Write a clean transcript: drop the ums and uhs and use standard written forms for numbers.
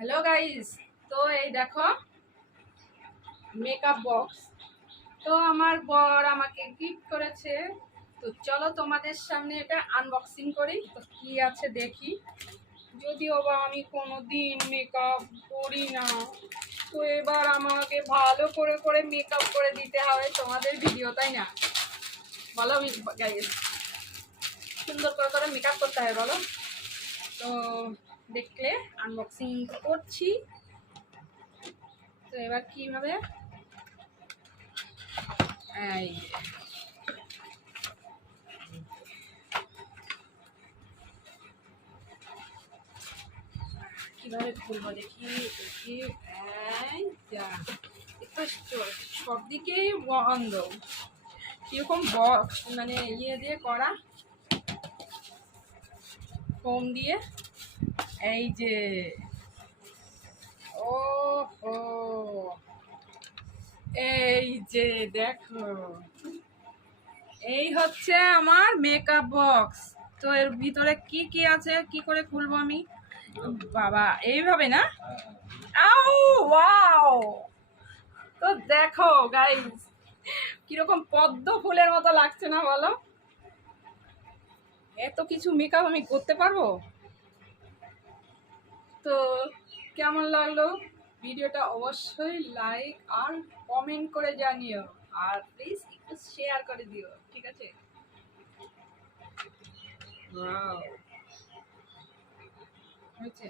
Hello guys, তো এই দেখো মেকআপ বক্স। তো আমার বর আমাকে গিফট করেছে। তো চলো তোমাদের সামনে এটা আনবক্সিং করি। তো কি আছে দেখি। যদিও বা আমি কোনো দিন মেকআপ করি না, তো এবার আমাকে ভালো করে করে মেকআপ করে দিতে হবে তোমাদের ভিডিও, তাই না? বলো গাইস, সুন্দর করে করে মেকআপ করতে হবে বলো। তো দেখলে আনবক্সিং করছি। তো এবার কিভাবে এই কিভাবে খুলবো দেখি দেখি। এই যা, একটু সব দিকেই বন্ধ। কিরকম বক্স মানে ইয়ে দিয়ে করা, ফোম দিয়ে। এই যে, ও হো, এই যে দেখো, এই হচ্ছে আমার মেকআপ বক্স। তো এর ভিতরে কি কি আছে, কি করে খুলবো আমি? বাবা, এইভাবে না? আউ, ওয়াও! তো দেখো গাইস, কিরকম পদ্ম ফুলের মতো লাগছে না বলো? এত কিছু মেকআপ আমি করতে পারবো? তো কেমন লাগলো ভিডিওটা? অবশ্যই লাইক আর কমেন্ট করে জানিও, আর প্লিজ একটু শেয়ার করে দিও, ঠিক আছে? ওয়াও, হয়েছে।